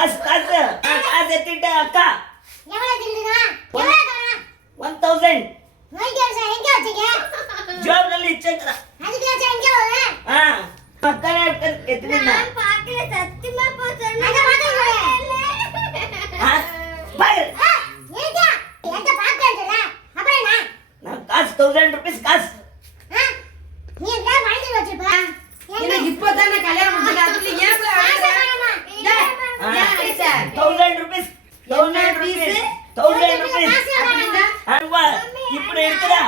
காசு காசு நான் காசு எடுத்துட்டேன் அக்கா. எவ்வளவு தில்லுங்க எவ்வளவு தரணும் 1000 நோய் கேஸ் எங்க வச்சீங்க ஜோப்ல வச்சிருக்கேன் அதுக்கு வச்ச எங்க வர ஆ பக்கத்துல இருக்க thousand rupees thousand rupees thousand rupees இப்படி இருக்குதா?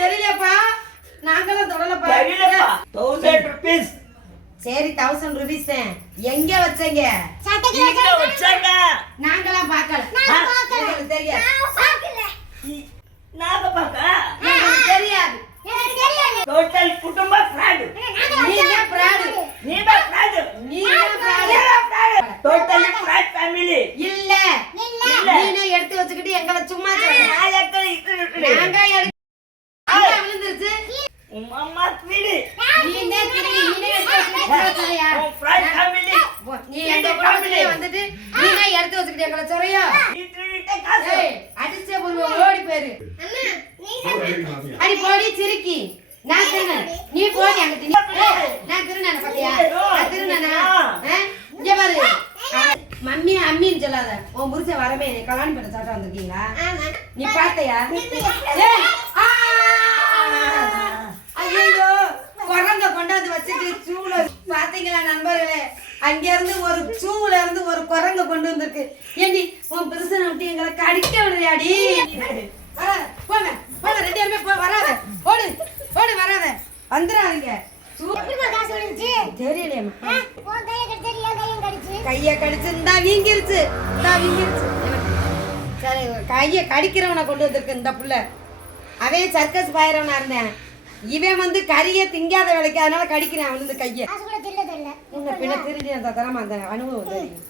தெரியலப்பா. நாங்களும் தொடலப்பா. தெரியலப்பா தௌசண்ட் ருபீஸ் சரி தௌசண்ட் ருபீஸ் எங்க வச்சீங்க? வச்சாங்க. நாங்களாம் பார்க்கல. விழு இல்ல. இல்ல. நீனே எடுத்து வச்சுக்கிட்டு எங்களை சும்மா நான் எடுத்து விழுந்துருச்சு. உன் நீ எங்க ஃபேமிலி வந்துட்டு எடுத்து வச்சுக்கிட்டு எங்களை சொறையோ அடிச்சே ஓடி போயிரு. அடி போடி சிரிக்கி. அம்மின்னு சொல்லாத. உன் புருஷன் வரமே என்னை கல்யாணம் பண்ண சாப்பிட வந்திருக்கீங்களா? நீ பார்த்தையா! ஐயையோ, குரங்க கொண்டாந்து வச்சுட்டு சூல பாத்தீங்களா நண்பர்களே? அங்க இருந்து ஒரு சூல இருந்து ஒரு குரங்க கொண்டு வந்திருக்கு. ஏண்டி உன் புருஷனை விட்டு எங்களை கடிக்க விடுறியாடி? தெரியலையேம்மா. கையை கடிச்சிருந்தா வீங்கிருச்சு. இந்தா வீங்கிருச்சு. சரி கைய கடிக்கிறவனை கொண்டு வந்திருக்கு இந்த புள்ள. அவன் சர்க்கஸ் பாயிரவனா இருந்தேன். இவன் வந்து கறியை திங்காத வேலைக்கு அதனால கடிக்கிறான் அவன் வந்து கைய. பின்ன அந்த தரமா அந்த அனுபவம் தெரியும்